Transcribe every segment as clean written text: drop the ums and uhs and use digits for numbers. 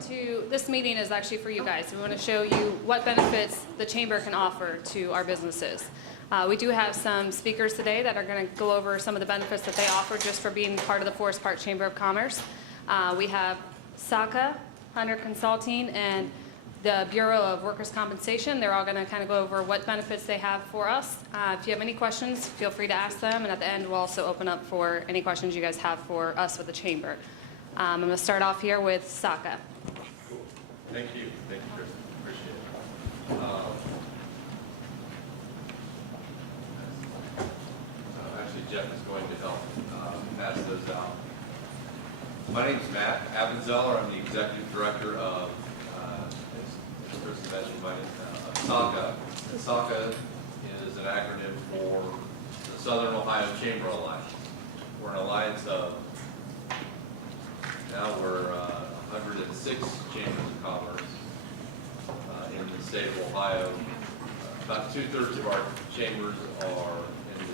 this meeting is actually for you guys. We want to show you what benefits the Chamber can offer to our businesses. We do have some speakers today that are going to go over some of the benefits that they offer just for being part of the Forest Park Chamber of Commerce. We have SACA, Hunter Consulting, and the Bureau of Workers' Compensation. They're all going to kind of go over what benefits they have for us. If you have any questions, feel free to ask them, and at the end we'll also open up for any questions you guys have for us with the Chamber. I'm going to start off here with SACA. Cool. Thank you, Chris. Appreciate it. Actually, Jeff is going to help pass those out. My name is Matt Abenzeller. I'm the Executive Director of, as Chris mentioned, of SACA. And SACA is an acronym for the Southern Ohio Chamber Alliance. We're an alliance of, now we're 106 chambers of commerce in the state of Ohio. About 2/3 of our chambers are in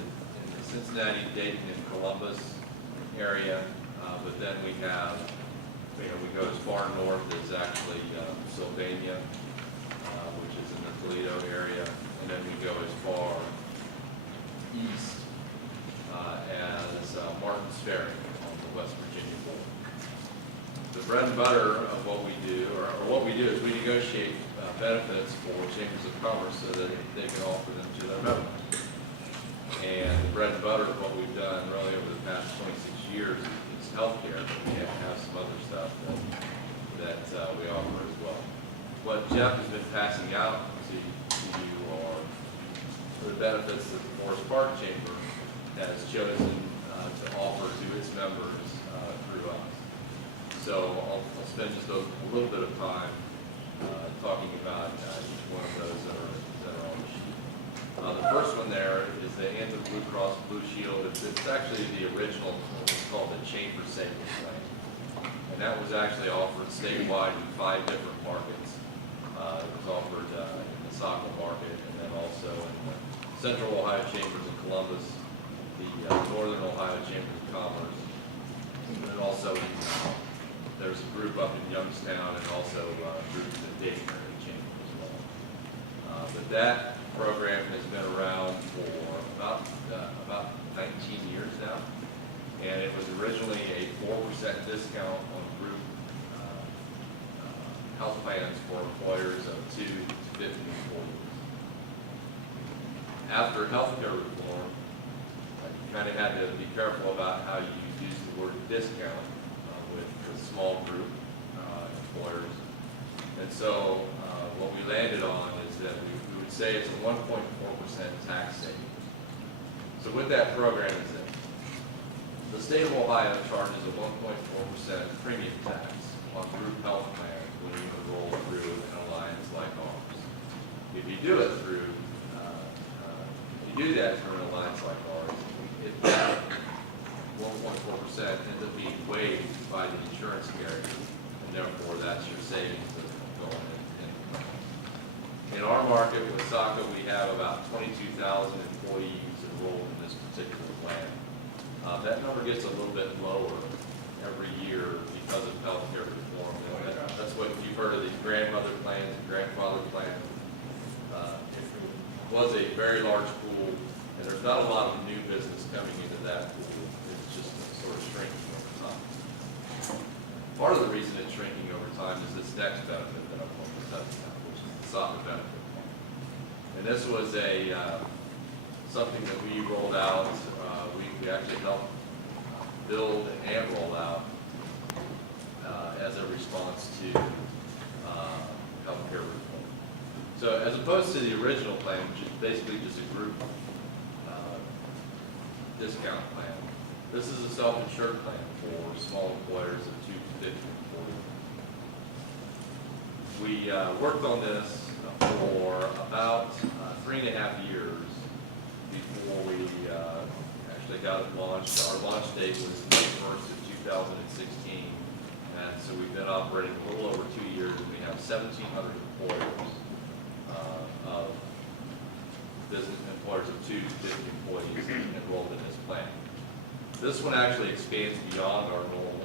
the Cincinnati, Dayton, and Columbus area. But then we have, we go as far north as actually Sylvania, which is in the Toledo area, and then we go as far east as Martins Ferry on the West Virginia border. The bread and butter of what we do, or what we do, is we negotiate benefits for chambers of commerce so that they can offer them to their members. And the bread and butter of what we've done really over the past 26 years is healthcare, but we have some other stuff that we offer as well. What Jeff has been passing out to you are the benefits that the Forest Park Chamber has chosen to offer to its members through us. So I'll spend just a little bit of time talking about each one of those that are on the sheet. The first one there is the Anthem Blue Cross Blue Shield. It's actually the original, what's called the Chamber Savings Plan. And that was actually offered statewide in 5 different markets. It was offered in the SACA market, and then also in the Central Ohio Chambers in Columbus, the Northern Ohio Chamber of Commerce, and then also there's a group up in Youngstown, and also groups in the Dayton area chamber as well. But that program has been around for about 19 years now, and it was originally a 4% discount on group health plans for employers of 2 to 50 employees. After healthcare reform, you kind of had to be careful about how you use the word discount with the small group employers. And so what we landed on is that we would say it's a 1.4% tax savings. So what that program is in, the state of Ohio charges a 1.4% premium tax on group health plans when you enroll through an alliance like ours. If you do it through, that through an alliance like ours, that 1.4% ends up being waived by the insurance carrier, and therefore that's your savings that's going in. In our market with SACA, we have about 22,000 employees enrolled in this particular plan. That number gets a little bit lower every year because of healthcare reform. That's what you've heard of these grandmother plans and grandfather plans. It was a very large pool, and there's not a lot of new business coming into that pool. It's just sort of shrinking over time. Part of the reason it's shrinking over time is this next benefit that I'm going to touch on, which is the SACA benefit. And this was something that we rolled out. We actually helped build and roll out as a response to healthcare reform. So as opposed to the original plan, which is basically just a group discount plan, this is a self-insured plan for small employers of 2 to 50 employees. We worked on this for about 3.5 years before we actually got it launched. Our launch date was May 1st of 2016, and so we've been operating a little over 2 years, and we have 1,700 employers of business employers of 2 to 50 employees enrolled in this plan. This one actually expands beyond our normal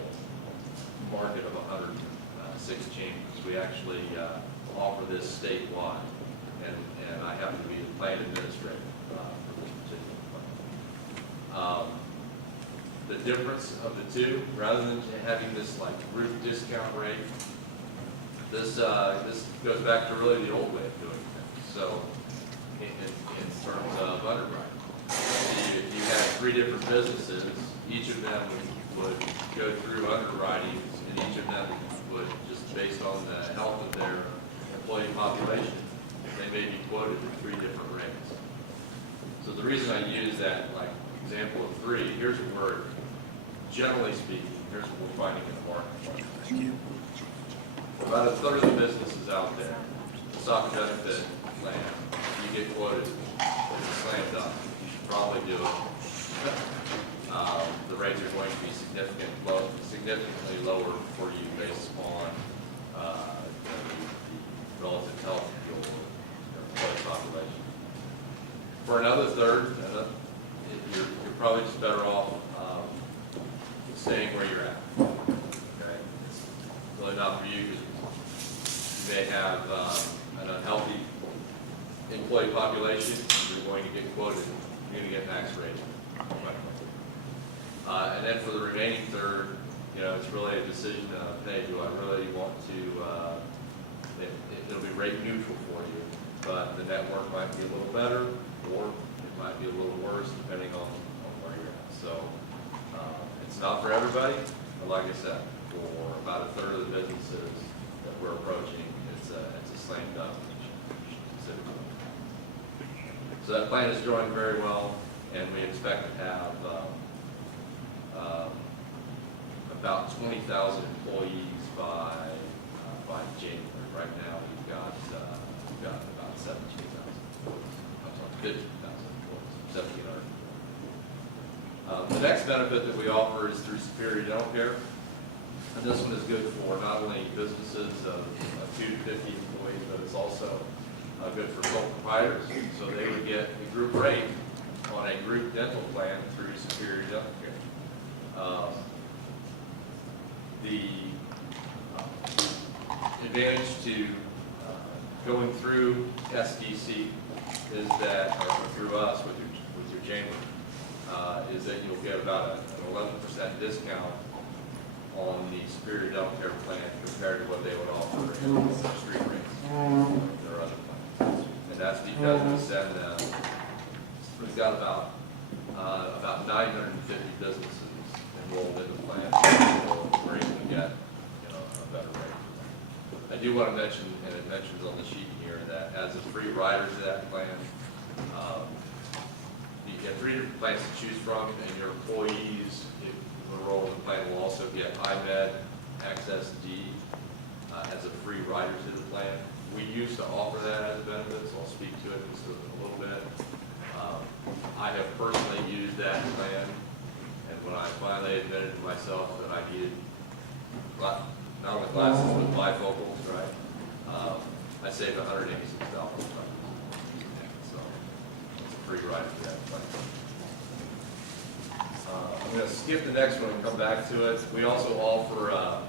market of 106 6 chambers. We actually offer this statewide, and I happen to be the plan administrator for this particular plan. The difference of the two, rather than having this like group discount rate, this goes back to really the old way of doing things. So in terms of underwriting, if you had 3 different businesses, each of them would go through underwriting, and each of them would, just based on the health of their employee population, they may be quoted at 3 different rates. So the reason I use that like example of 3, here's what we're, generally speaking, here's what we're finding in the marketplace. Thank you. About a third of the businesses out there, the stock benefit plan, you get quoted, it's slammed dunk. You should probably do it. The rates are going to be significantly lower for you based on the relative health of your employee population. For another third, you're probably just better off staying where you're at. Okay, it's really not for you because you may have an unhealthy employee population. You're going to get quoted. You're going to get max rated. And then for the remaining third, it's really a decision of, hey, do I really want to? It'll be rate neutral for you, but the network might be a little better, or it might be a little worse depending on where you're at. So it's not for everybody, but like I said, for about a third of the businesses that we're approaching, it's a slam dunk. So that plan is growing very well, and we expect to have about 20,000 employees by January. Right now, we've got about 17,000 employees. I'm sorry, 15,000 employees, 1,700. The next benefit that we offer is through Superior Dental Care, and this one is good for not only businesses of 2 to 50 employees, but it's also good for sole proprietors. So they would get a group rate on a group dental plan through Superior Dental Care. The advantage to going through SDC is that, or through us with your chamber, is that you'll get about an 11% discount on the Superior Dental Care plan compared to what they would offer in the street rates, their other plans. And that's because we send them, we've got about 950 businesses enrolled in the plan, so we're able to get a better rate. I do want to mention, and it mentions on the sheet here, that as a free rider to that plan, you get 3 different plans to choose from, and your employees, if enrolled in the plan, will also get IMED, Access D as a free rider to the plan. We used to offer that as a benefit, so I'll speak to it just a little bit. I have personally used that plan, and when I finally admitted to myself that I needed not only glasses but bifocals, right? I saved $186. So it's a free ride for that plan. I'm going to skip the next one and come back to it. We also offer a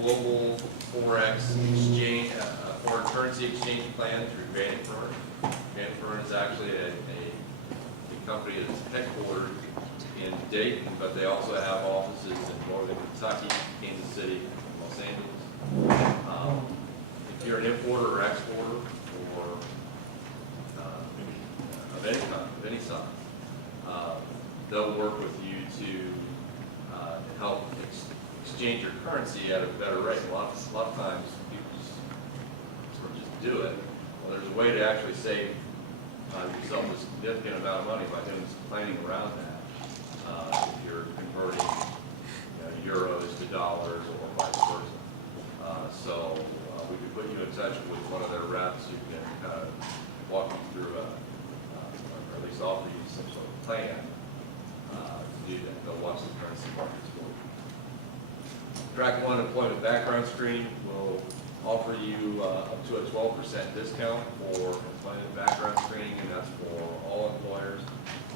global Forex exchange, foreign currency exchange plan through Bannockburn. Bannockburn is actually a company that's headquartered in Dayton, but they also have offices in northern Kentucky, Kansas City, Los Angeles. If you're an importer or exporter of any kind, of any size, they'll work with you to help exchange your currency at a better rate. A lot of times people just do it. Well, there's a way to actually save yourself a significant amount of money by doing some planning around that. If you're converting euros to dollars or vice versa. So we could put you in touch with one of their reps who can kind of walk you through or at least offer you some sort of plan to do that. They'll watch the currency markets for you. Track 1 employment background screening will offer you up to a 12% discount for employment background screening, and that's for all employers.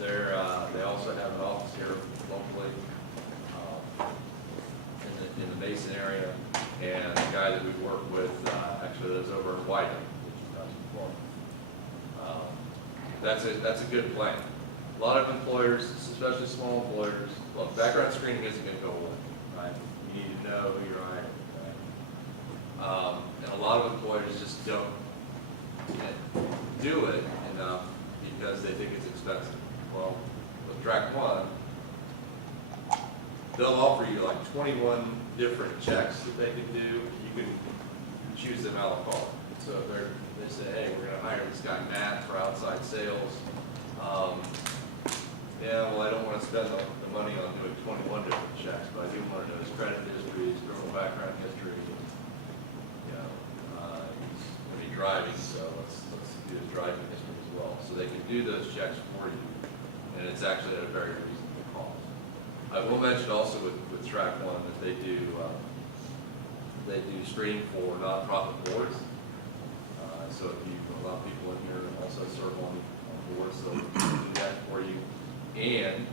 They also have an office here locally in the Mason area, and guy that we work with, actually lives over in Whiteham, which is not too far. That's a good plan. A lot of employers, especially small employers, well, background screening isn't going to go away, right? You need to know who you're hiring, right? And a lot of employers just don't do it enough because they think it's expensive. Well, with Track One, they'll offer you like 21 different checks that they can do. You can choose them a la carte. So if they say, hey, we're going to hire this guy Matt for outside sales. Yeah, well, I don't want to spend the money on doing 21 different checks, but I do want to know his credit history, his criminal background history. You know, he's going to be driving, so let's do his driving history as well. So they can do those checks for you, and it's actually at a very reasonable cost. I will mention also with Track One that they do screening for nonprofit boards. So if you, a lot of people in here also serve on boards, so they'll do that for you. And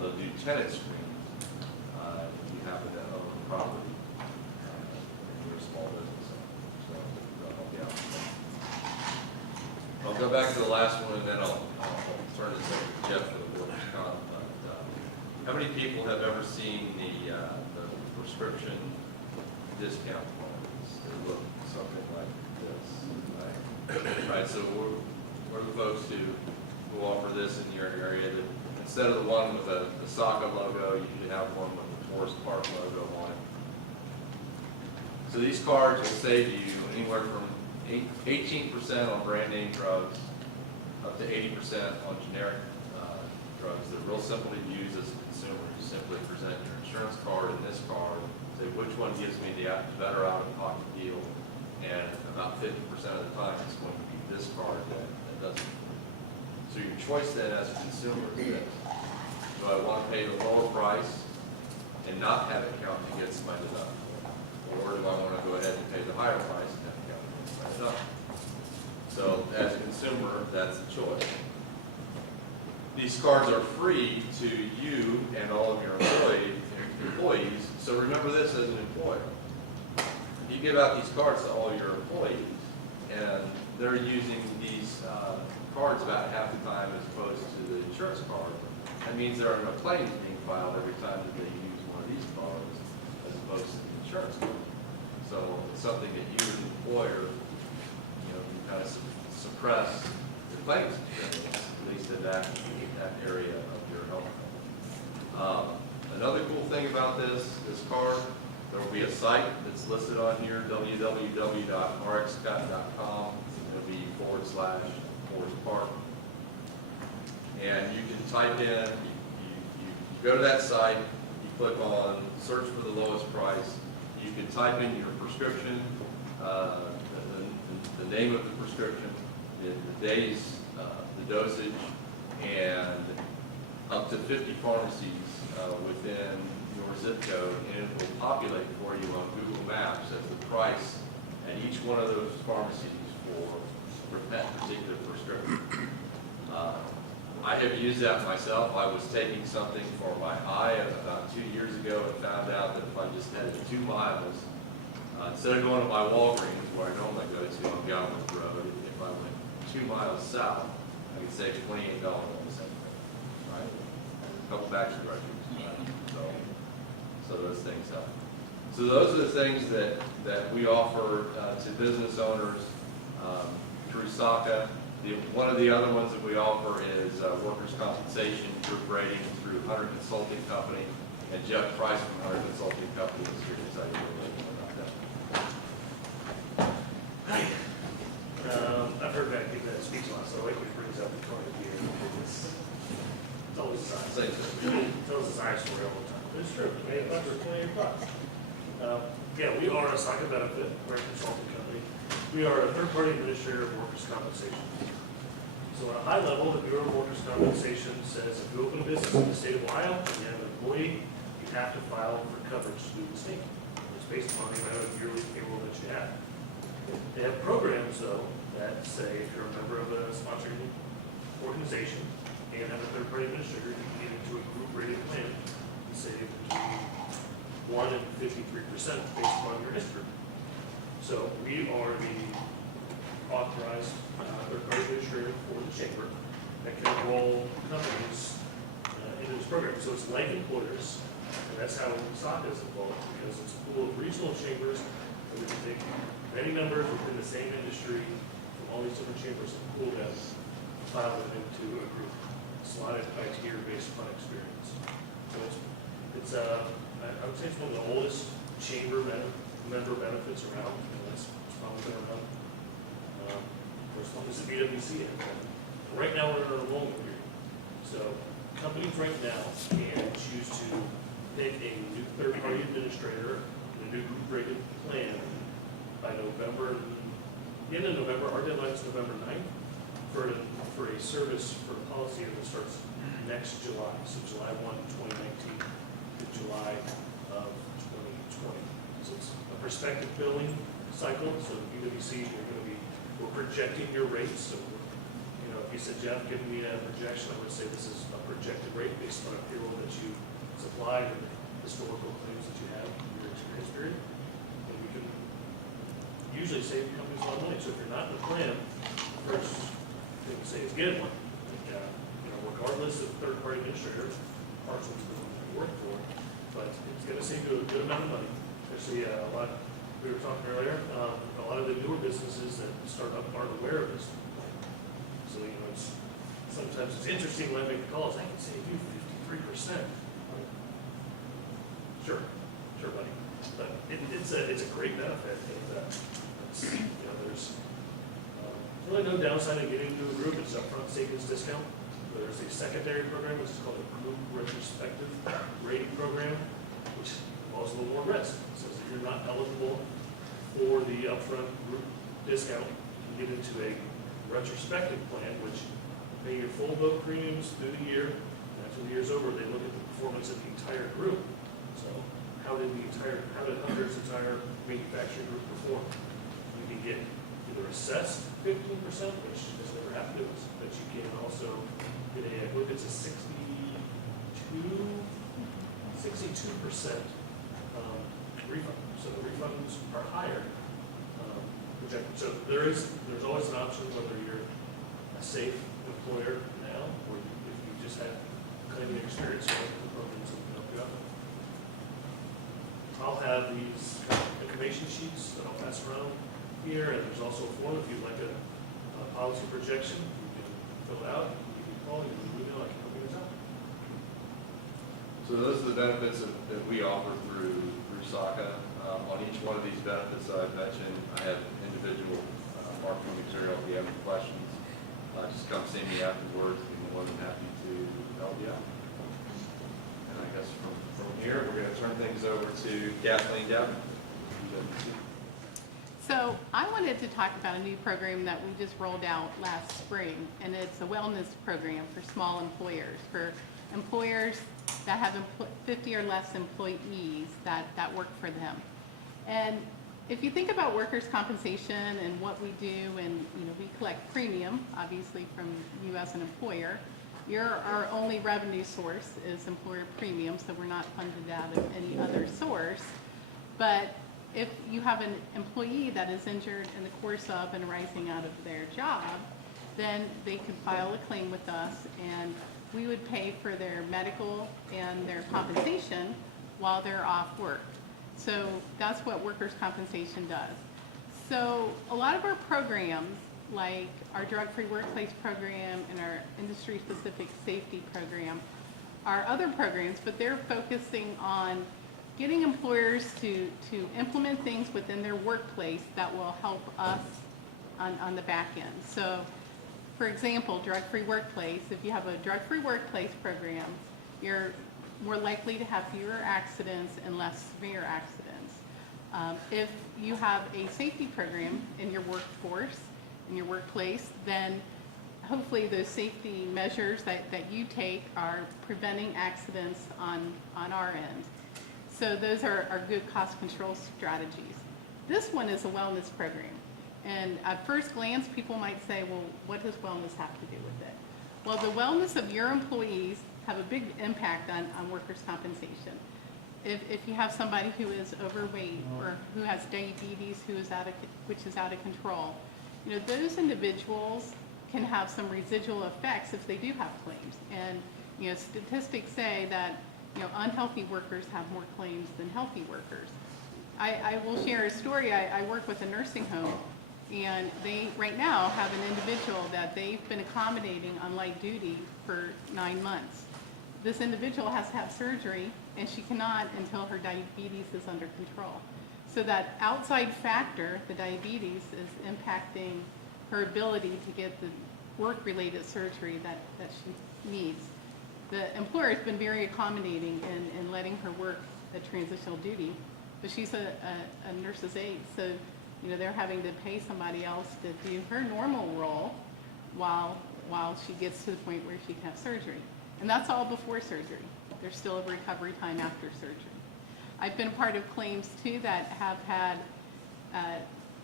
they'll do tenant screenings if you happen to own property and you're a small business owner. So they'll help you out. I'll go back to the last one and then I'll turn this over to Jeff for the workers' comp. But how many people have ever seen the prescription discount cards? They look something like this, right? Right. So we're the folks who offer this in your area. That instead of the one with the Saka logo, you should have one with the Forest Park logo on it. So these cards will save you anywhere from 18% on brand name drugs up to 80% on generic drugs. They're real simple to use as a consumer. You simply present your insurance card and this card, say which one gives me the better out-of-pocket deal, and about 50% of the time it's going to be this card that doesn't. So your choice then as a consumer is this. Do I want to pay the lower price and not have it count against my deductible? Or do I want to go ahead and pay the higher price and have it count against my deductible? So as a consumer, that's the choice. These cards are free to you and all of your employees. So remember this as an employer. You give out these cards to all your employees, and they're using these cards about half the time as opposed to the insurance card. That means there are no claims being filed every time that they use one of these cards as opposed to the insurance card. So it's something that you as an employer, can kind of suppress the claims experience, at least in that area of your health plan. Another cool thing about this card, there will be a site that's listed on here, www.rxcut.com. It'll be /Forest Park. And you can type in, you go to that site, you click on search for the lowest price. You can type in your prescription, the name of the prescription, the days, the dosage, and up to 50 pharmacies within your zip code, and it will populate for you on Google Maps as the price at each one of those pharmacies for that particular prescription. I have used that myself. I was taking something for my eye about 2 years ago and found out that if I just headed 2 miles, instead of going to my Walgreens, where I normally go to on Galvin Road, if I went 2 miles south, I could save $28 on the same thing, right? A couple bags of groceries, right? So those things help. So those are the things that we offer to business owners through SACA. One of the other ones that we offer is workers' compensation group rating through Hunter Consulting Company, and Jeff Price from Hunter Consulting Company is here to tell you a little bit more about that. Hi. I've heard Matt give that speech last, so I like when he brings up the point of view. It's always his eyes. Tells his eyes story all the time. It's true. Made a bunch of $20. Yeah, we are a SACA benefit, we're a consulting company. We are a third-party administrator of workers' compensation. So at a high level, the Bureau of Workers' Compensation says if you open a business in the state of Ohio and you have an employee, you have to file for coverage through the state. It's based upon the amount of yearly payroll that you have. They have programs, though, that say if you're a member of a sponsoring organization and have a third-party administrator, you can get into a group-rated plan and save between 1% and 53% based upon your history. So we are the authorized third-party administrator for the chamber that can enroll companies into this program. So it's like employers, and that's how SACA is involved, because it's a pool of regional chambers that we can take many members within the same industry from all these different chambers and pool them, file them into a group, slotted by tier based upon experience. So it's I would say it's one of the oldest chamber member benefits around, and it's probably been around for as long as the BWC has been. Right now, we're in an enrollment period. So companies right now can choose to pick a new third-party administrator and a new group rated plan by November, the end of November. Our deadline is November 9th for a service for a policy that starts next July. So July 1, 2019 to July of 2020. So it's a prospective billing cycle. So BWC, we're projecting your rates. So if you said, Jeff, give me a projection, I would say this is a projected rate based on a payroll that you supply and historical claims that you have in your experience period. And we can usually save companies a lot of money. So if you're not in the plan, first thing to say is get one. Regardless of third-party administrator, Parsons is the one that you work for, but it's going to save you a good amount of money. Especially we were talking earlier, a lot of the newer businesses that start up aren't aware of this. So, sometimes it's interesting when I make the calls, I can save you 53%. Sure, buddy. But it's a great benefit. And, there's really no downside of getting into a group. It's upfront savings discount. There's a secondary program, which is called a group retrospective rating program, which involves a little more risk. It says that you're not eligible for the upfront group discount. You get into a retrospective plan, which pay your full boat premiums through the year. And after the year's over, they look at the performance of the entire group. So how did Hunter's entire manufacturing group perform? You can get either assessed 15%, which has never happened to us, but you can also get I believe it's a 62% refund. So the refunds are higher projected. So there's always an option whether you're a safe employer now or if you just had claiming experience with the programs that can help you out. I'll have these information sheets that I'll pass around here, and there's also a form if you'd like a policy projection. You can fill it out. You can call, you can email. I can help you with that. So those are the benefits that we offer through SACA. On each one of these benefits I've mentioned, I have individual marketing material. If you have any questions, just come see me afterwards. I'm more than happy to help you out. And I guess from here, we're going to turn things over to Kathleen Devin. So I wanted to talk about a new program that we just rolled out last spring, and it's a wellness program for small employers, for employers that have 50 or less employees that work for them. And if you think about workers' compensation and what we do, and we collect premium, obviously, from you as an employer. Our only revenue source is employer premium, so we're not funded out of any other source. But if you have an employee that is injured in the course of and arising out of their job, then they could file a claim with us, and we would pay for their medical and their compensation while they're off work. So that's what workers' compensation does. So a lot of our programs, like our drug-free workplace program and our industry-specific safety program, are other programs, but they're focusing on getting employers to implement things within their workplace that will help us on the back end. So, for example, drug-free workplace, if you have a drug-free workplace program, you're more likely to have fewer accidents and less severe accidents. If you have a safety program in your workforce, in your workplace, then hopefully those safety measures that you take are preventing accidents on our end. So those are good cost control strategies. This one is a wellness program. And at first glance, people might say, well, what does wellness have to do with it? Well, the wellness of your employees have a big impact on workers' compensation. if you have somebody who is overweight or who has diabetes, which is out of control, you know, those individuals can have some residual effects if they do have claims. And, you know, statistics say that, you know, unhealthy workers have more claims than healthy workers. I will share a story. I work with a nursing home, and they right now have an individual that they've been accommodating on light duty for 9 months. This individual has to have surgery, and she cannot until her diabetes is under control. So that outside factor, the diabetes, is impacting her ability to get the work-related surgery that she needs. The employer has been very accommodating in letting her work a transitional duty, but she's a nurse's aide, so you know they're having to pay somebody else to do her normal role while she gets to the point where she can have surgery. And that's all before surgery. There's still a recovery time after surgery. I've been a part of claims too that have had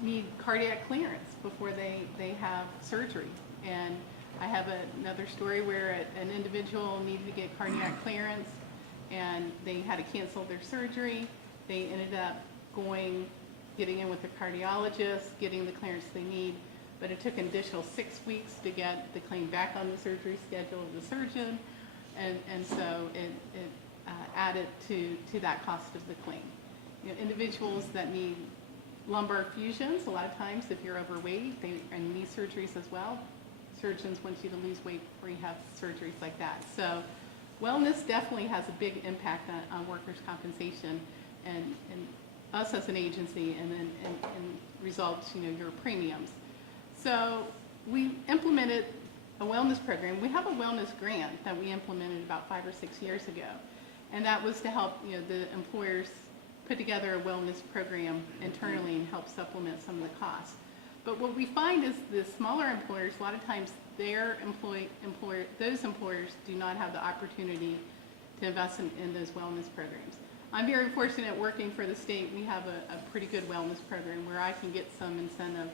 need cardiac clearance before they have surgery. And I have another story where an individual needed to get cardiac clearance and they had to cancel their surgery. They ended up getting in with a cardiologist, getting the clearance they need, but it took an additional 6 weeks to get the claim back on the surgery schedule of the surgeon, and so it added to that cost of the claim. You know, individuals that need lumbar fusions, a lot of times if you're overweight, and knee surgeries as well, surgeons want you to lose weight before you have surgeries like that. So wellness definitely has a big impact on workers' compensation and us as an agency, and then and results, you know, your premiums. So we implemented a wellness program. We have a wellness grant that we implemented about 5 or 6 years ago, and that was to help, you know, the employers put together a wellness program internally and help supplement some of the costs. But what we find is the smaller employers, a lot of times their those employers do not have the opportunity to invest in those wellness programs. I'm very fortunate working for the state. We have a pretty good wellness program where I can get some incentive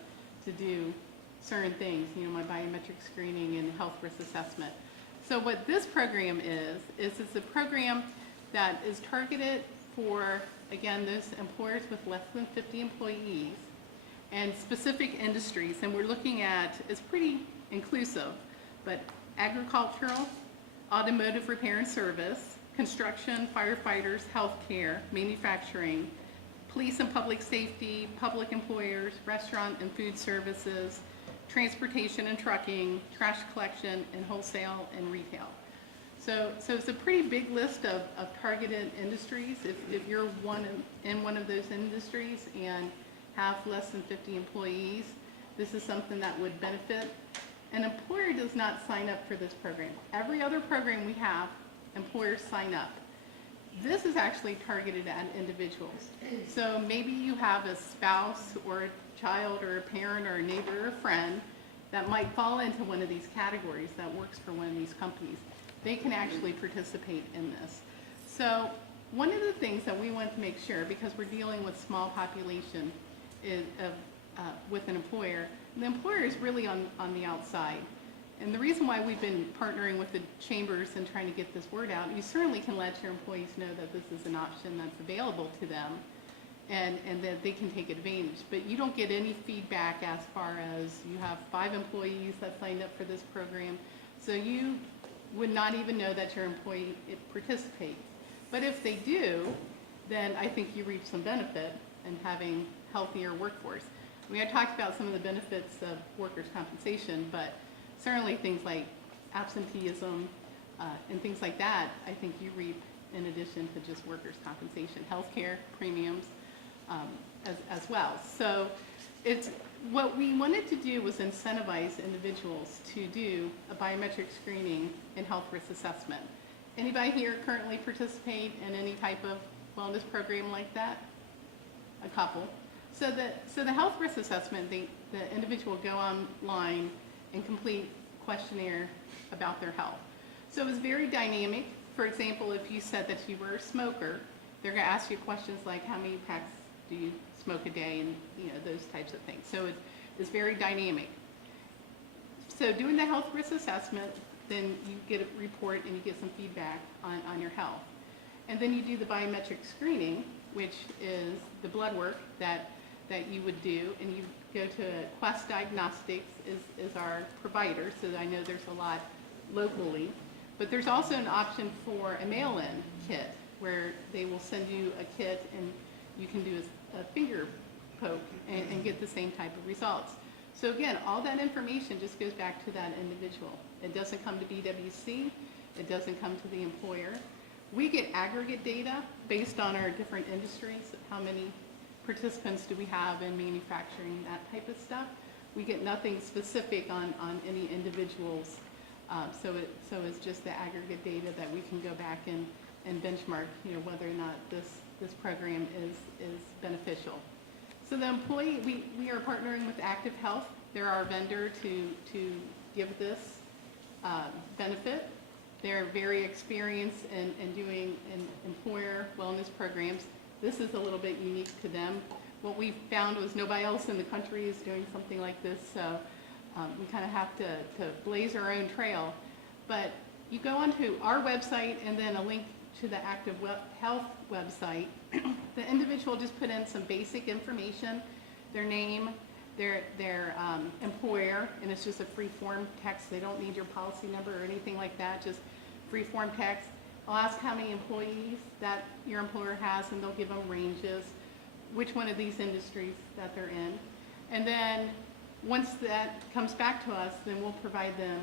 to do certain things, you know, my biometric screening and health risk assessment. So what this program is it's a program that is targeted for, again, those employers with less than 50 employees and specific industries. And we're looking at, it's pretty inclusive, but agricultural, automotive repair and service, construction, firefighters, healthcare, manufacturing, police and public safety, public employers, restaurant and food services, transportation and trucking, trash collection, and wholesale and retail. So it's a pretty big list of targeted industries. If you're in one of those industries and have less than 50 employees, this is something that would benefit. An employer does not sign up for this program. Every other program we have, employers sign up. This is actually targeted at individuals. So maybe you have a spouse or a child or a parent or a neighbor or a friend that might fall into one of these categories that works for one of these companies. They can actually participate in this. So one of the things that we want to make sure, because we're dealing with small population with an employer, the employer is really on the outside. And the reason why we've been partnering with the chambers and trying to get this word out, you certainly can let your employees know that this is an option that's available to them and that they can take advantage. But you don't get any feedback as far as you have 5 employees that signed up for this program. So you would not even know that your employee participates. But if they do, then I think you reap some benefit in having healthier workforce. I mean, I talked about some of the benefits of workers' compensation, but certainly things like absenteeism and things like that, I think you reap in addition to just workers' compensation, healthcare premiums as well. So it's what we wanted to do was incentivize individuals to do a biometric screening and health risk assessment. Anybody here currently participate in any type of wellness program like that? A couple. So the health risk assessment, the individual will go online and complete questionnaire about their health. So it was very dynamic. For example, if you said that you were a smoker, they're going to ask you questions like how many packs do you smoke a day, and you know, those types of things. So it's very dynamic. So doing the health risk assessment, then you get a report and you get some feedback on your health. And then you do the biometric screening, which is the blood work that you would do, and you go to Quest Diagnostics is our provider, so I know there's a lot locally. But there's also an option for a mail-in kit, where they will send you a kit and you can do a finger poke and get the same type of results. So again, all that information just goes back to that individual. It doesn't come to BWC, it doesn't come to the employer. We get aggregate data based on our different industries, how many participants do we have in manufacturing, that type of stuff. We get nothing specific on any individuals. So it's just the aggregate data that we can go back and benchmark, whether or not this program is beneficial. So the employee, we are partnering with Active Health. They're our vendor to give this benefit. They're very experienced in doing employer wellness programs. This is a little bit unique to them. What we found was nobody else in the country is doing something like this, so we kind of have to blaze our own trail. But you go onto our website and then a link to the Active Health website. The individual just put in some basic information, their name, their employer, and it's just a free form text. They don't need your policy number or anything like that, just free form text. I'll ask how many employees that your employer has, and they'll give them ranges, which one of these industries that they're in. And then once that comes back to us, then we'll provide them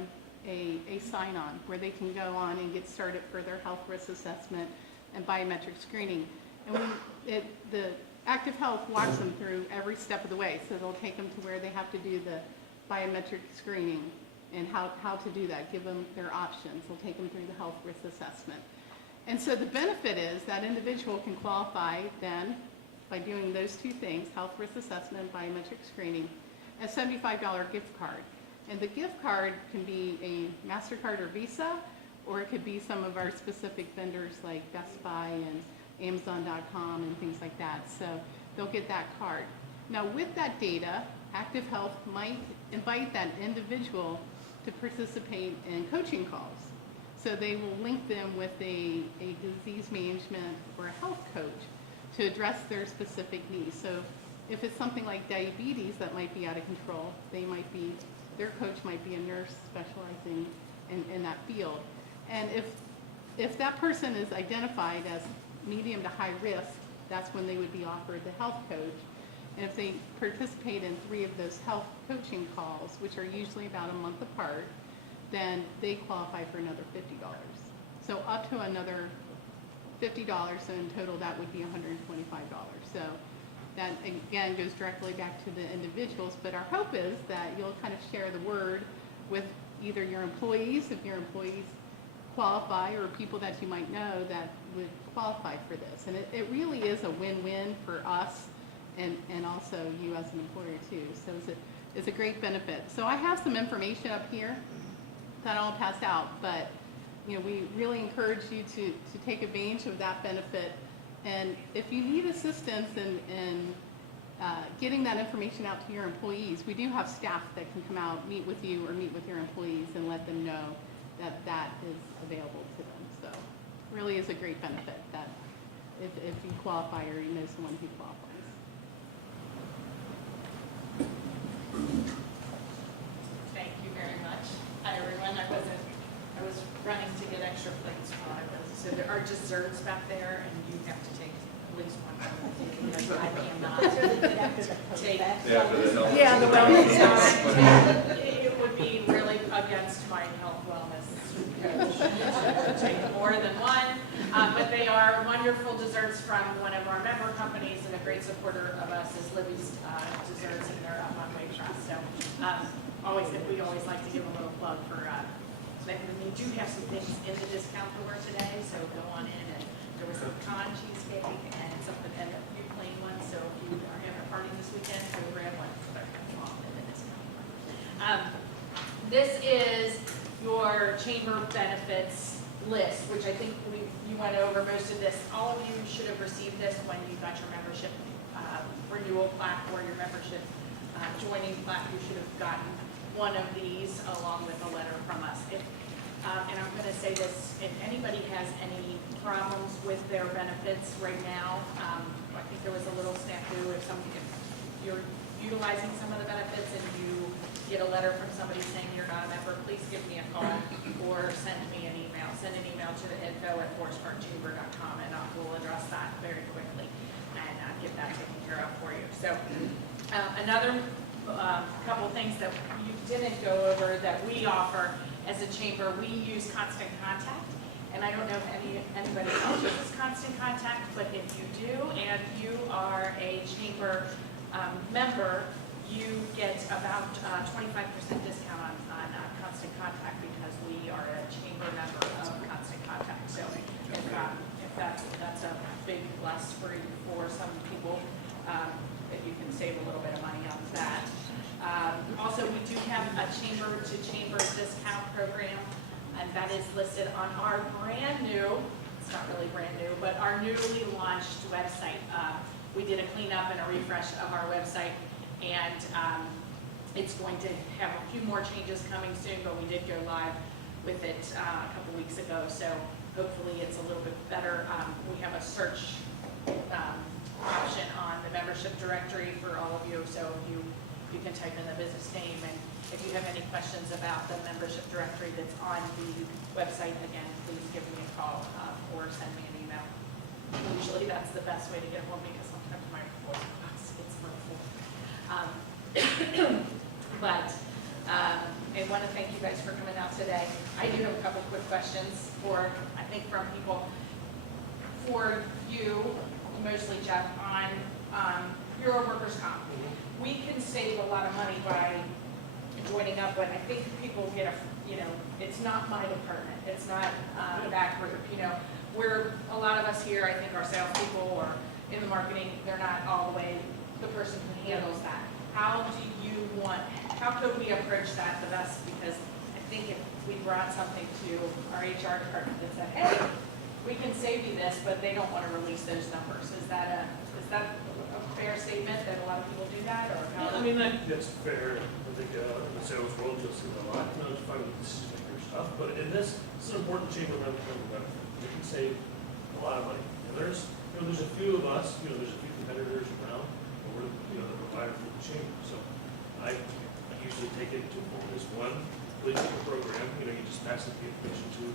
a sign-on where they can go on and get started for their health risk assessment and biometric screening. And the Active Health walks them through every step of the way, so they'll take them to where they have to do the biometric screening and how to do that, give them their options. They'll take them through the health risk assessment. And so the benefit is that individual can qualify then by doing those two things, health risk assessment, biometric screening, a $75 gift card. And the gift card can be a MasterCard or Visa, or it could be some of our specific vendors like Best Buy and Amazon.com and things like that. So they'll get that card. Now with that data, Active Health might invite that individual to participate in coaching calls. So they will link them with a disease management or a health coach to address their specific needs. So if it's something like diabetes that might be out of control, their coach might be a nurse specializing in that field. And if that person is identified as medium to high risk, that's when they would be offered the health coach. And if they participate in 3 of those health coaching calls, which are usually about a month apart, then they qualify for another $50. So up to another $50, so in total that would be $125. So that again goes directly back to the individuals, but our hope is that you'll kind of share the word with either your employees, if your employees qualify, or people that you might know that would qualify for this. And it really is a win-win for us and also you as an employer too. So it's a great benefit. So I have some information up here that I'll pass out, but we really encourage you to take advantage of that benefit. And if you need assistance in getting that information out to your employees, we do have staff that can come out, meet with you or meet with your employees and let them know that that is available to them. So really is a great benefit that if you qualify or you know someone who qualifies. Thank you very much. Hi, everyone. I was running to get extra plates. So there are desserts back there, and you have to take at least one because I cannot take. Yeah, the wellness side. It would be really against my health wellness coach to take more than one. But they are wonderful desserts from one of our member companies, and a great supporter of us is Libby's Desserts, and they're up on Waycross. So we always like to give a little plug for that. We do have some things in the discount door today, so go on in. And there was a pecan cheesecake and something and a few plain ones. So if you are having a party this weekend, go grab one. But off in the discount. This is your chamber benefits list, which I think you went over most of this. All of you should have received this when you got your membership renewal plaque or your membership joining plaque. You should have gotten one of these along with a letter from us. And I'm going to say this, if anybody has any problems with their benefits right now, I think there was a little snafu if you're utilizing some of the benefits and you get a letter from somebody saying you're not a member, please give me a call or send me an email. Send an email to the info@forestparkchamber.com and we'll address that very quickly and get that taken care of for you. So another couple things that you didn't go over that we offer as a chamber, we use Constant Contact. And I don't know if anybody else uses Constant Contact, but if you do and you are a chamber member, you get about 25% discount on Constant Contact because we are a chamber member of Constant Contact. So if that's a big plus for some people, that you can save a little bit of money on that. Also, we do have a chamber-to-chamber discount program, and that is listed on our brand new, it's not really brand new, but our newly launched website. We did a cleanup and a refresh of our website, and it's going to have a few more changes coming soon, but we did go live with it a couple weeks ago, so hopefully it's a little bit better. We have a search option on the membership directory for all of you, so you can type in the business name, and if you have any questions about the membership directory that's on the website, again, please give me a call or send me an email. Usually that's the best way to get hold of me because sometimes my voice box gets a little full. But I want to thank you guys for coming out today. I do have a couple quick questions for, I think from people, for you, mostly Jeff, on your workers' comp. We can save a lot of money by joining up, but I think people get it's not my department. It's not that group. We're, a lot of us here, I think, are salespeople or in the marketing, they're not all the way the person who handles that. How could we approach that the best? Because I think if we brought something to our HR department that said, hey, we can save you this, but they don't want to release those numbers. Is that a fair statement that a lot of people do that, or how? I mean, that's fair. I think in the sales world, you'll see a lot. It's fine with decision-maker stuff, but in this is an important chamber member benefit. You can save a lot of money. And there's a few of us, there's a few competitors around, but we're, the provider for the chamber. So I usually take it to this one leadership program. You just pass the information to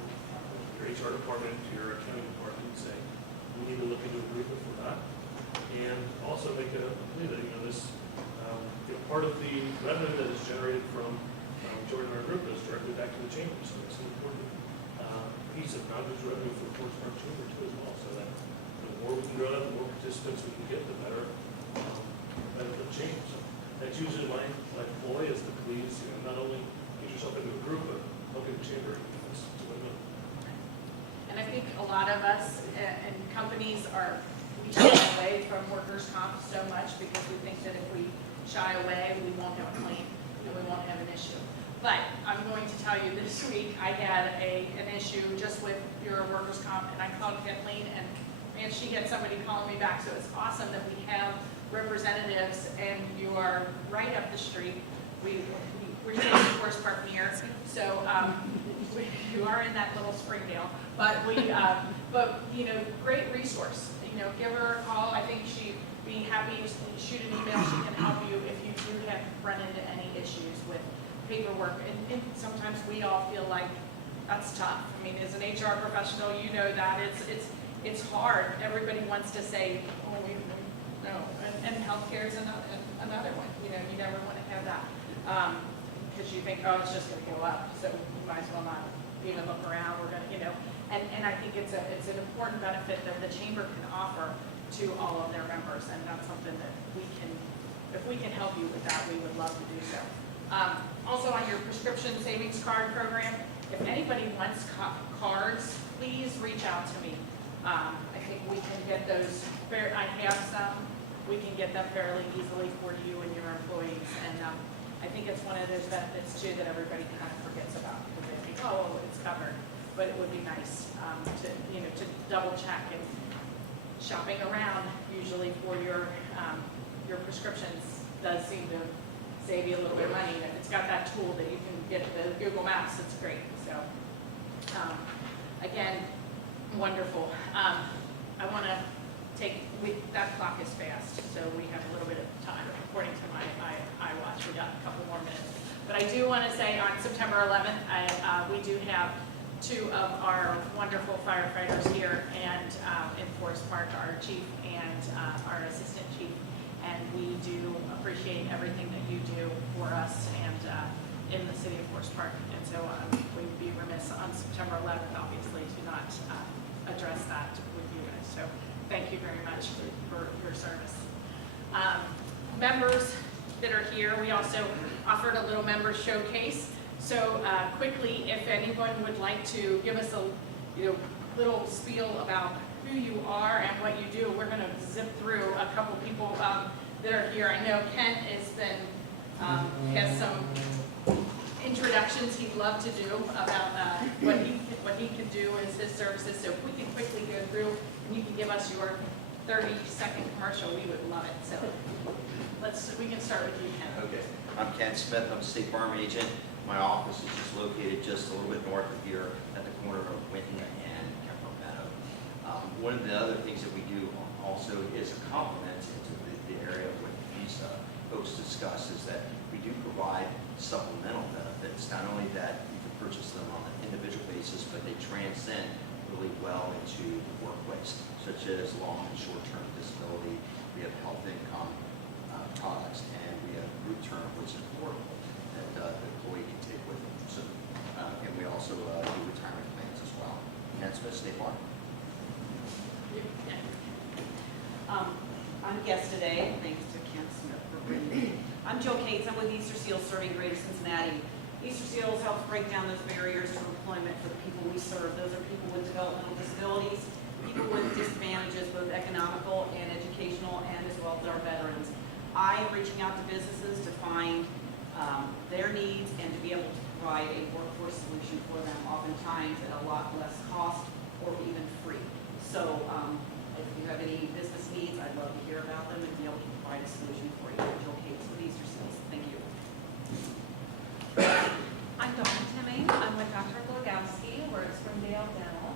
your HR department, to your accounting department, and say, we need to look into agreement for that. And also make a plea that, this, part of the revenue that is generated from joining our group goes directly back to the chamber. So it's an important piece of non-tax revenue for the Forest Park Chamber too as well. So that the more we can grow, the more participants we can get, the better the chamber. So that's usually my ploy is to please, not only get yourself into a group, but help the chamber. It's a win-win. And I think a lot of us and companies we shy away from workers' comp so much because we think that if we shy away, we won't have a claim and we won't have an issue. But I'm going to tell you this week, I had an issue just with your workers' comp, and I called Kathleen, and man, she had somebody calling me back. So it's awesome that we have representatives, and you are right up the street. We're staying in Forest Park near, so you are in that little Springdale. But great resource. Give her a call. I think she'd be happy to shoot an email. She can help you if you do have run into any issues with paperwork. And sometimes we all feel like that's tough. I mean, as an HR professional, you know that it's hard. Everybody wants to say, oh, no. And healthcare is another one. You never want to have that because you think, oh, it's just going to go up, so you might as well not even look around. We're going to, And I think it's an important benefit that the chamber can offer to all of their members, and that's something that if we can help you with that, we would love to do so. Also on your prescription savings card program, if anybody wants cards, please reach out to me. I think we can get those, I have some, we can get them fairly easily for you and your employees, and I think it's one of those benefits too that everybody kind of forgets about, because they think, oh, well, it's covered. But it would be nice to double check, and shopping around usually for your prescriptions does seem to save you a little bit of money. And if it's got that tool that you can get the Google Maps, it's great. So Again, wonderful. I want to that clock is fast, so we have a little bit of time. According to my iWatch, we got a couple more minutes. But I do want to say on September 11th, we do have two of our wonderful firefighters here and in Forest Park, our chief and our assistant chief. And we do appreciate everything that you do for us and in the city of Forest Park. And so we'd be remiss on September 11th, obviously, to not address that with you guys. So thank you very much for your service. Members that are here, we also offered a little member showcase. So quickly, if anyone would like to give us a little spiel about who you are and what you do, we're going to zip through a couple people that are here. I know Kent has some introductions he'd love to do about what he can do as his services. So if we can quickly go through and you can give us your 30-second commercial, we would love it. So we can start with you, Kent. Okay, I'm Ken Smith. I'm a State Farm agent. My office is just located just a little bit north of here at the corner of Winton and Kemper Meadow. One of the other things that we do also is a complement to the area of what these folks discuss is that we do provide supplemental benefits. Not only that you can purchase them on an individual basis, but they transcend really well into the workplace, such as long and short-term disability. We have health income products, and we have group term, which is affordable, that the employee can take with them. So, and we also do retirement plans as well. Ken Smith, State Farm. I'm guest today, thanks to Ken Smith for bringing me. I'm Jill Cates. I'm with Easter Seals serving Greater Cincinnati. Easter Seals helps break down those barriers to employment for the people we serve. Those are people with developmental disabilities, people with disadvantages, both economical and educational, and as well as our veterans. I am reaching out to businesses to find their needs and to be able to provide a workforce solution for them, oftentimes at a lot less cost or even free. So if you have any business needs, I'd love to hear about them and be able to provide a solution for you. Jill Cates with Easter Seals. Thank you. I'm Dawn Timming. I'm with Dr. Glogowski. We're at Springdale Dental.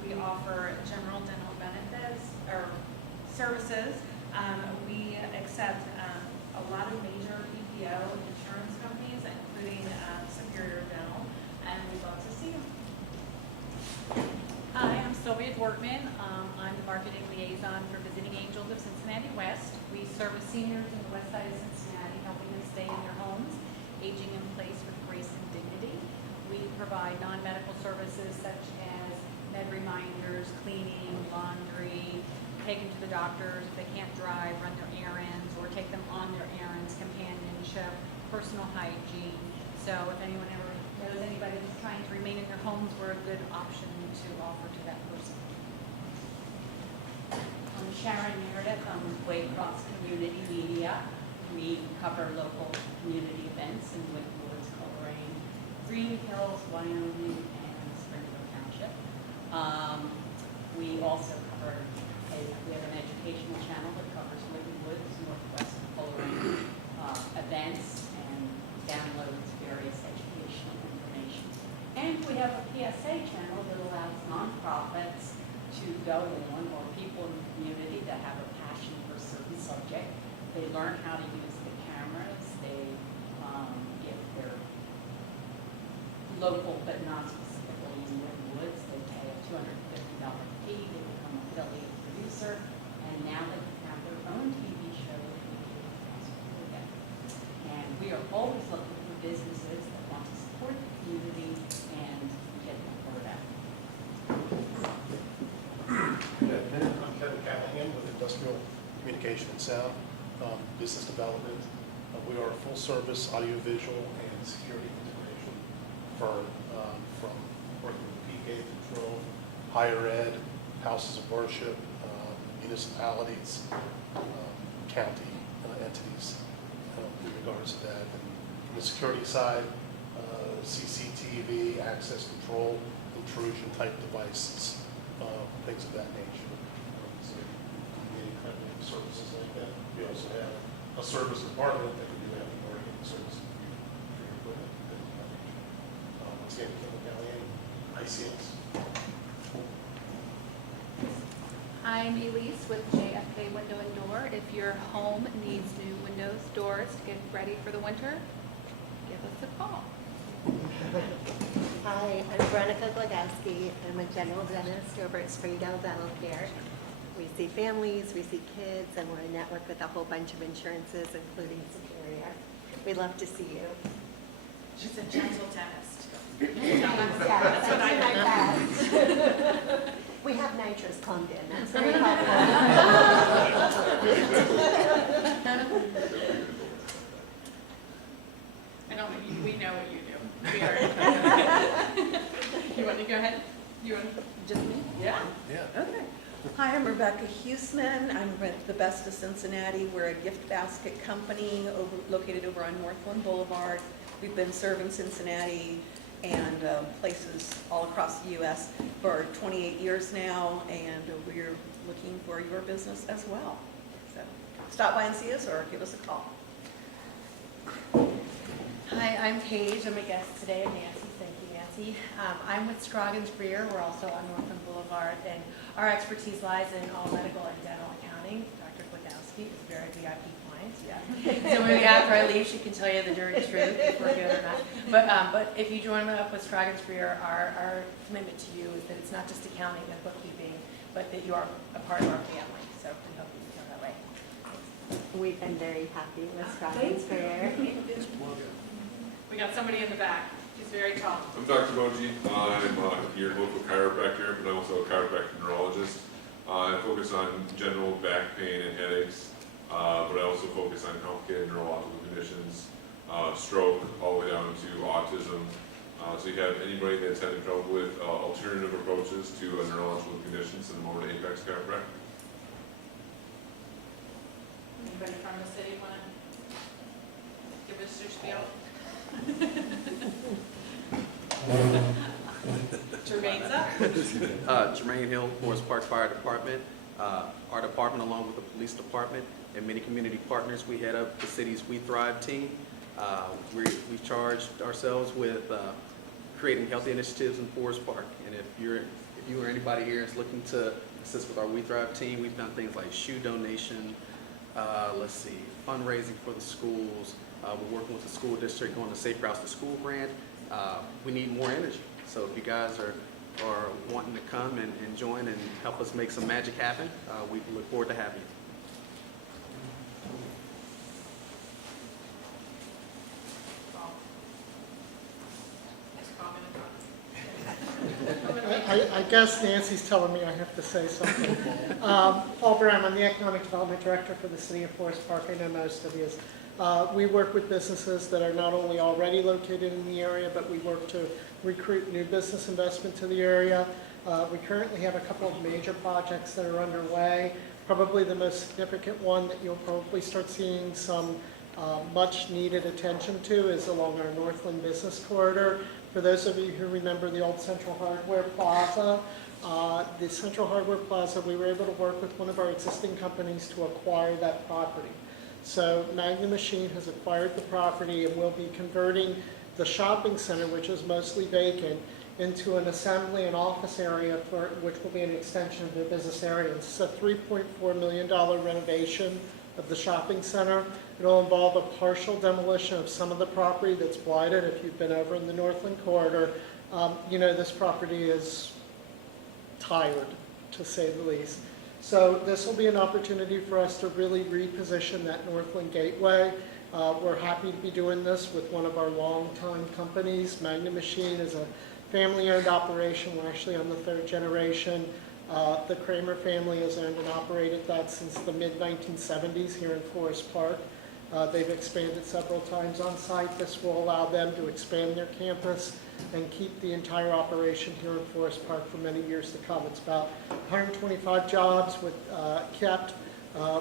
We offer general dental benefits or services. We accept a lot of major PPO insurance companies, including Superior Dental, and we'd love to see you. Hi, I'm Sylvia Dworkman. I'm the marketing liaison for Visiting Angels of Cincinnati West. We service seniors in the west side of Cincinnati, helping them stay in their homes, aging in place with grace and dignity. We provide non-medical services such as med reminders, cleaning, laundry, take them to the doctors if they can't drive, run their errands, or take them on their errands, companionship, personal hygiene. So if anyone ever knows anybody who's trying to remain in their homes, we're a good option to offer to that person. I'm Sharon Meredith. I'm with Waycross Community Media. We cover local community events in Winton Woods, Coleraine, Green Hills, Wyoming, and Springfield Township. We also cover we have an educational channel that covers Winton Woods, Northwest, and Coleraine events and downloads various educational information. And we have a PSA channel that allows nonprofits to go on, or people in the community that have a passion for a certain subject. They learn how to use the cameras. They get their local, but not specifically in Winton Woods. They pay a $250 fee. They become an affiliate producer, and now they can have their own TV show that we do across the day. And we are always looking for businesses that want to support the community and get the word out. Good afternoon. I'm Kevin Callahan with Industrial Communication and Sound, Business Development. We are a full-service audiovisual and security integration firm, from working with PK Control, higher ed, houses of worship, municipalities, county entities in regards to that. And from the security side, CCTV, access control, intrusion type devices, things of that nature. So any kind of services like that. We also have a service department that we do have authority and service for your equipment, things of that nature. Once again, Kevin Callahan, ICS. I'm Elise with JFK Window and Door. If your home needs new windows, doors to get ready for the winter, give us a call. Hi, I'm Veronica Glagowski. I'm a general dentist over at Springdale Dental Care. We see families, we see kids, and we're a network with a whole bunch of insurances, including Superior. We'd love to see you. She's a gentle dentist. Yeah, That's what I best. We have nitrous plumbed in, that's very helpful. I don't, we know what you do. We are. You want to go ahead? You want, Just me? yeah. Yeah. Okay. Hi, I'm Rebecca Huseman. I'm with the Best of Cincinnati. We're a gift basket company located over on Northland Boulevard. We've been serving Cincinnati and places all across the U.S. for 28 years now, and we're looking for your business as well. So stop by and see us or give us a call. Hi, I'm Paige. I'm a guest today of Nancy. Thank you, Nancy. I'm with Scroggins Freer. We're also on Northland Boulevard, and our expertise lies in all medical and dental accounting. Dr. Glagowski is a very VIP client, yeah. So maybe after I leave, she can tell you the dirty truth if we're good or not. But if you join up with Scroggins Freer, our commitment to you is that it's not just accounting and bookkeeping, but that you are a part of our family. So we hope you feel that way. We've been very happy with Scroggins Freer. We got somebody in the back. She's very tall. I'm Dr. Moji. I'm your local chiropractor, but I'm also a chiropractic neurologist. I focus on general back pain and headaches, but I also focus on complicated neurological conditions, stroke, all the way down to autism. So you have anybody that's having trouble with alternative approaches to a neurological condition, send them over to Apex Chiropractic. Anybody from the city want to give us your spiel? Jermaine's up. Jermaine Hill, Forest Park Fire Department. Our department, along with the police department and many community partners, we head up the city's We Thrive team. We've charged ourselves with creating healthy initiatives in Forest Park. And if you or anybody here is looking to assist with our We Thrive team, we've done things like shoe donation, fundraising for the schools. We're working with the school district on the Safe Routes to School grant. We need more energy. So if you guys are wanting to come and join and help us make some magic happen, we look forward to having you. I guess Nancy's telling me I have to say something. Paul Brown, I'm the Economic Development Director for the City of Forest Park. I know most of you. We work with businesses that are not only already located in the area, but we work to recruit new business investment to the area. We currently have a couple of major projects that are underway. Probably the most significant one that you'll probably start seeing some much needed attention to is along our Northland Business Corridor. For those of you who remember the old Central Hardware Plaza, the Central Hardware Plaza, we were able to work with one of our existing companies to acquire that property. So Magna Machine has acquired the property and will be converting the shopping center, which is mostly vacant, into an assembly and office area which will be an extension of their business area. It's a $3.4 million renovation of the shopping center. It'll involve a partial demolition of some of the property that's blighted. If you've been over in the Northland Corridor, you know this property is tired, to say the least. So this will be an opportunity for us to really reposition that Northland Gateway. We're happy to be doing this with one of our longtime companies. Magna Machine is a family-owned operation. We're actually on the third generation. The Kramer family has owned and operated that since the mid-1970s here in Forest Park. They've expanded several times on site. This will allow them to expand their campus and keep the entire operation here in Forest Park for many years to come. It's about 125 jobs kept,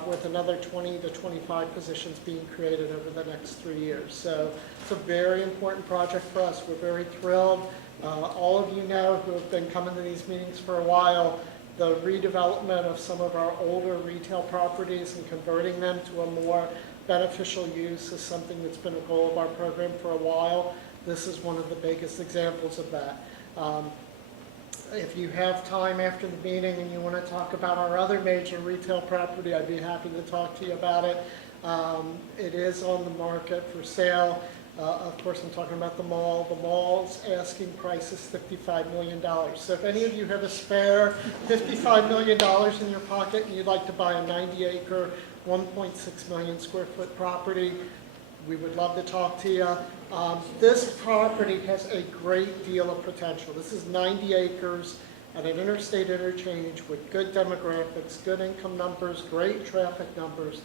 with another 20 to 25 positions being created over the next 3 years. So it's a very important project for us. We're very thrilled. All of you know who have been coming to these meetings for a while, the redevelopment of some of our older retail properties and converting them to a more beneficial use is something that's been a goal of our program for a while. This is one of the biggest examples of that. If you have time after the meeting and you want to talk about our other major retail property, I'd be happy to talk to you about it. It is on the market for sale. Of course, I'm talking about the mall. The mall's asking price is $55 million. So if any of you have a spare $55 million in your pocket and you'd like to buy a 90-acre, 1.6 million square foot property, we would love to talk to you. This property has a great deal of potential. This is 90 acres at an interstate interchange with good demographics, good income numbers, great traffic numbers.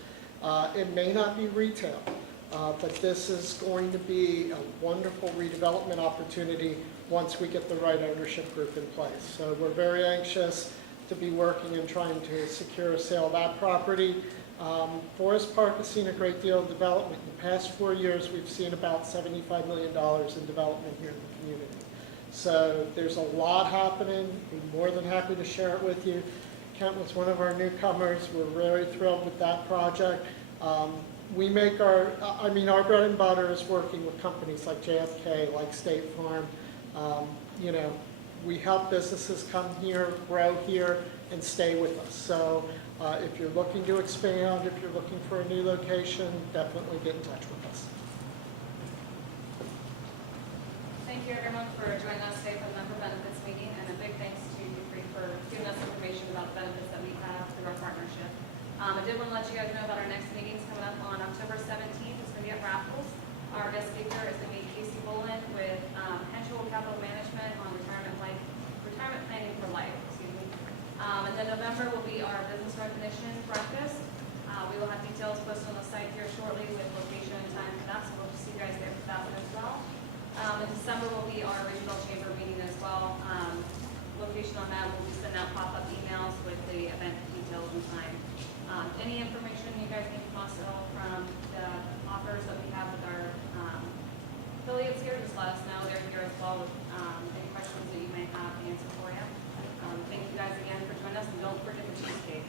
It may not be retail, but this is going to be a wonderful redevelopment opportunity once we get the right ownership group in place. So we're very anxious to be working and trying to secure a sale of that property. Forest Park has seen a great deal of development. In the past 4 years, we've seen about $75 million in development here in the community. So there's a lot happening. We're more than happy to share it with you. Kent was one of our newcomers. We're very thrilled with that project. We make our bread and butter is working with companies like JFK, like State Farm. We help businesses come here, grow here, and stay with us. So if you're looking to expand, if you're looking for a new location, definitely get in touch with us. Thank you everyone for joining us today for the member benefits meeting, and a big thanks to Dupree for giving us information about the benefits that we have through our partnership. I did want to let you guys know about our next meetings coming up on October 17th. It's going to be at Raffles. Our guest speaker is going to be Casey Boland with Henschel Capital Management on retirement planning for life. And then November will be our business recognition breakfast. We will have details posted on the site here shortly with location and time for that, so we'll see you guys there for that one as well. In December will be our regional chamber meeting as well. Location on that, we'll be sending out pop-up emails with the event details and time. Any information you guys need from us at all from the offers that we have with our affiliates here, just let us know. They're here as well with any questions that you may have to answer for you. Thank you guys again for joining us, and don't forget the cheesecake.